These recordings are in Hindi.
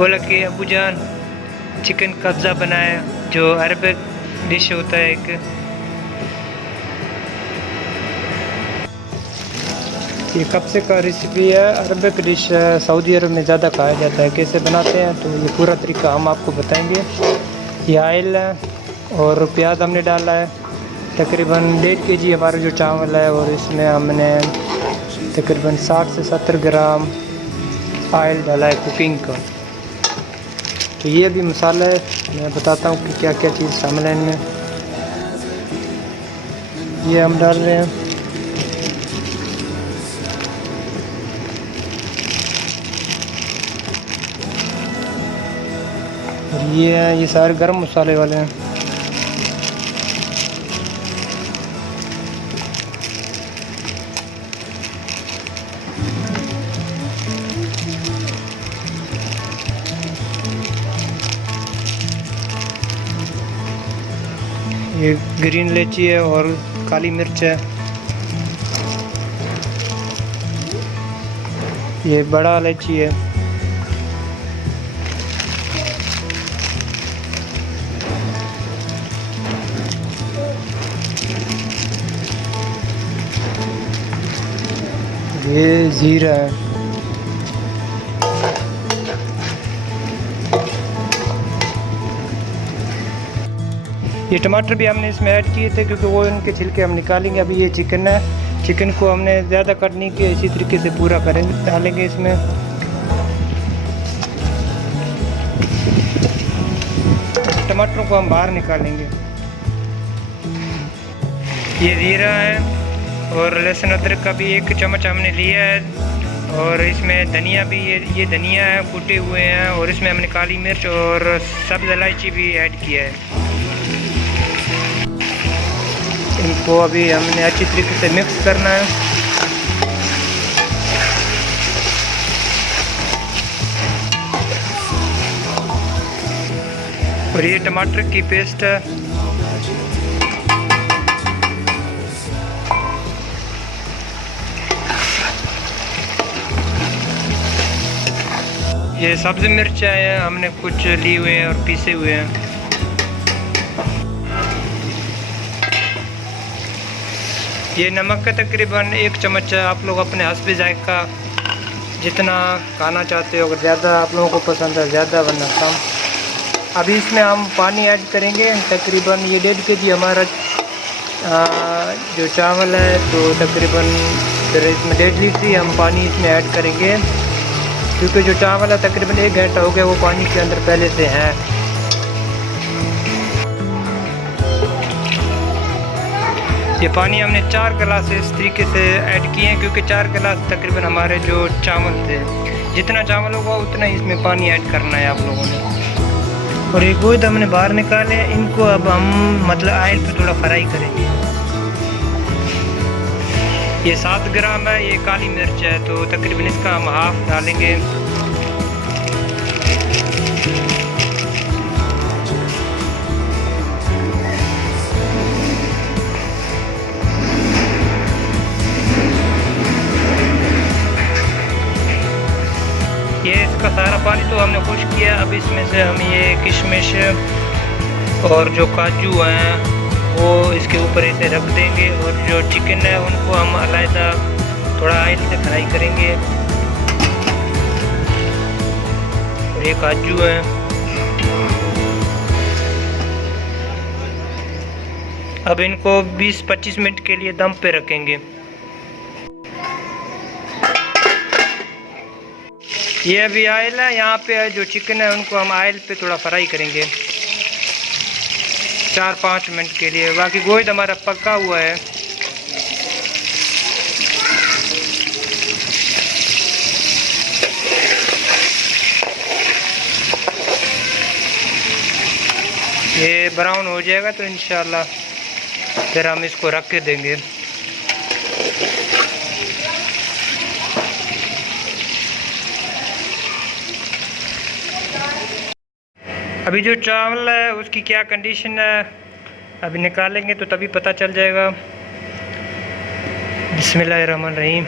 बोला कि अबू जान चिकन कब्ज़ा बनाया, जो अरबिक डिश होता है एक। ये कब्ज़े का रेसिपी है, अरबिक डिश है, सऊदी अरब में ज़्यादा खाया जाता है। कैसे बनाते हैं तो ये पूरा तरीका हम आपको बताएंगे। ये आयल है और प्याज हमने डाला है। तकरीबन 1.5 kg हमारा जो चावल है, और इसमें हमने तकरीबन 60 से 70 ग्राम आयल डाला है कुकिंग का। तो ये भी मसाला है, मैं बताता हूँ कि क्या क्या चीज़ शामिल है इनमें। ये हम डाल रहे हैं, और ये सारे गरम मसाले वाले हैं। ये ग्रीन इलायची है और काली मिर्च है। ये बड़ा इलायची है। ये जीरा है। ये टमाटर भी हमने इसमें ऐड किए थे क्योंकि वो इनके छिलके हम निकालेंगे। अभी ये चिकन है, चिकन को हमने ज़्यादा कट नहीं किया, इसी तरीके से पूरा करेंगे, डालेंगे इसमें। टमाटरों को हम बाहर निकालेंगे। ये जीरा है और लहसुन अदरक का भी 1 चम्मच हमने लिया है, और इसमें धनिया भी, ये धनिया है कूटे हुए हैं, और इसमें हमने काली मिर्च और सब्ज़ इलायची भी ऐड किया है। इनको अभी हमने अच्छी तरीके से मिक्स करना है। और ये टमाटर की पेस्ट है। ये सब्ज़ मिर्च है, हमने कुछ लिए हुए हैं और पीसे हुए हैं। ये नमक का तकरीबन 1 चम्मच है, आप लोग अपने हस्बे जायका जितना खाना चाहते हो, अगर ज़्यादा आप लोगों को पसंद है ज़्यादा, वरना कम। अभी इसमें हम पानी ऐड करेंगे। तकरीबन ये 1.5 kg हमारा जो चावल है, तो तकरीबन फिर इसमें 1.5 लीटर ही हम पानी इसमें ऐड करेंगे, क्योंकि जो चावल है तकरीबन 1 घंटा हो गया वो पानी के अंदर पहले से है। ये पानी हमने 4 गिलास इस तरीके से ऐड किए हैं, क्योंकि 4 गिलास तकरीबन हमारे जो चावल थे, जितना चावल होगा उतना ही इसमें पानी ऐड करना है आप लोगों ने। और ये गोश्त हमने बाहर निकाले, इनको अब हम मतलब ऑयल पे थोड़ा फ्राई करेंगे। ये 7 ग्राम है, ये काली मिर्च है, तो तकरीबन इसका हम हाफ डालेंगे। ये इसका सारा पानी तो हमने खुश किया। अब इसमें से हम ये किशमिश और जो काजू हैं वो इसके ऊपर इसे रख देंगे, और जो चिकन है उनको हम अलग थोड़ा ऑयल से फ्राई करेंगे। और ये काजू हैं, अब इनको 20-25 मिनट के लिए दम पे रखेंगे। ये अभी ऑयल है, यहाँ पे जो चिकन है उनको हम ऑयल पे थोड़ा फ्राई करेंगे 4-5 मिनट के लिए। बाकी गोश्त हमारा पका हुआ है। ये ब्राउन हो जाएगा तो इंशाल्लाह फिर हम इसको रख के देंगे। अभी जो चावल है उसकी क्या कंडीशन है अभी निकालेंगे तो तभी पता चल जाएगा। बिस्मिल्लाहिर्रहमानिर्रहीम।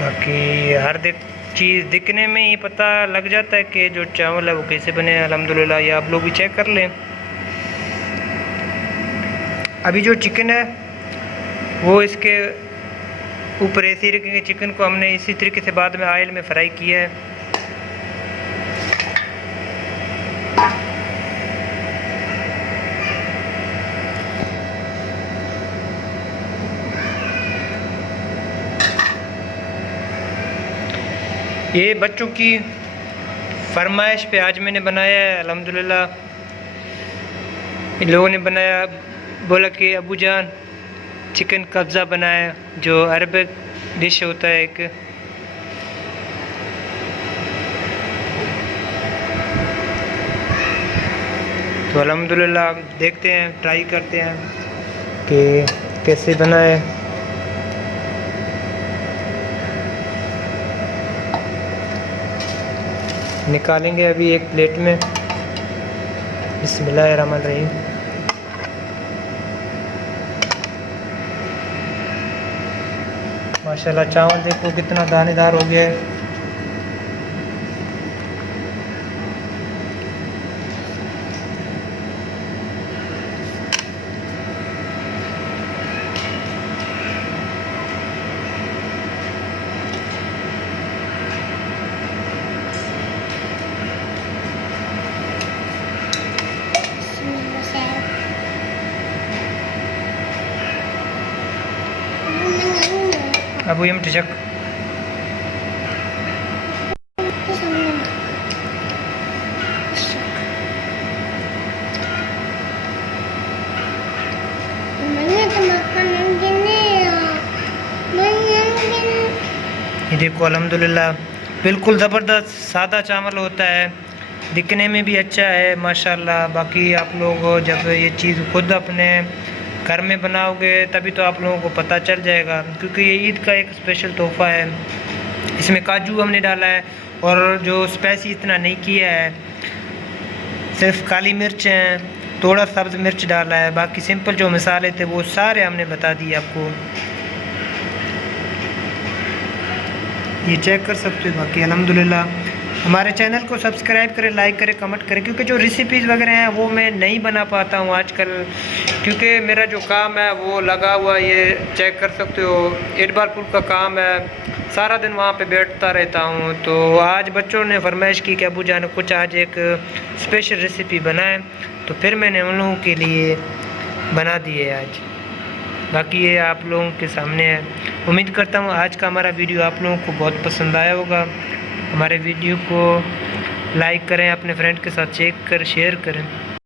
बाकी चीज़ दिखने में ही पता लग जाता है कि जो चावल है वो कैसे बने हैं। अल्हम्दुलिल्लाह ये आप लोग भी चेक कर लें। अभी जो चिकन है वो इसके ऊपर ऐसे ही रखेंगे। चिकन को हमने इसी तरीके से बाद में ऑयल में फ्राई किया है। ये बच्चों की फरमाइश पे आज मैंने बनाया है। अल्हम्दुलिल्लाह इन लोगों ने बनाया, बोला कि अबू जान चिकन कब्ज़ा बनाया, जो अरबिक डिश होता है एक। तो अल्हम्दुलिल्लाह देखते हैं, ट्राई करते हैं कि कैसे बना है। निकालेंगे अभी एक प्लेट में। बिस्मिल्लाहिर्रहमानिर्रहीम। माशाल्लाह चावल देखो कितना दानेदार हो गया है। Abu yang dijak. ये देखो अल्हम्दुलिल्लाह बिल्कुल ज़बरदस्त सादा चावल होता है, दिखने में भी अच्छा है माशाल्लाह। बाकी आप लोग जब ये चीज़ खुद अपने घर में बनाओगे तभी तो आप लोगों को पता चल जाएगा, क्योंकि ये ईद का एक स्पेशल तोहफ़ा है। इसमें काजू हमने डाला है और जो स्पाइसी इतना नहीं किया है, सिर्फ काली मिर्च है, थोड़ा सब्ज़ मिर्च डाला है, बाकी सिंपल जो मसाले थे वो सारे हमने बता दिए आपको। ये चेक कर सकते हो। बाकी अल्हम्दुलिल्लाह हमारे चैनल को सब्सक्राइब करें, लाइक करें, कमेंट करें, क्योंकि जो रेसिपीज़ वगैरह हैं वो मैं नहीं बना पाता हूँ आजकल, क्योंकि मेरा जो काम है वो लगा हुआ, ये चेक कर सकते हो इटबालपुर का काम है, सारा दिन वहाँ पे बैठता रहता हूँ। तो आज बच्चों ने फरमाइश की कि अबू जान कुछ आज एक स्पेशल रेसिपी बनाएं, तो फिर मैंने उन लोगों के लिए बना दी है आज। बाकी ये आप लोगों के सामने है। उम्मीद करता हूँ आज का हमारा वीडियो आप लोगों को बहुत पसंद आया होगा। हमारे वीडियो को लाइक करें, अपने फ्रेंड के साथ शेयर करें।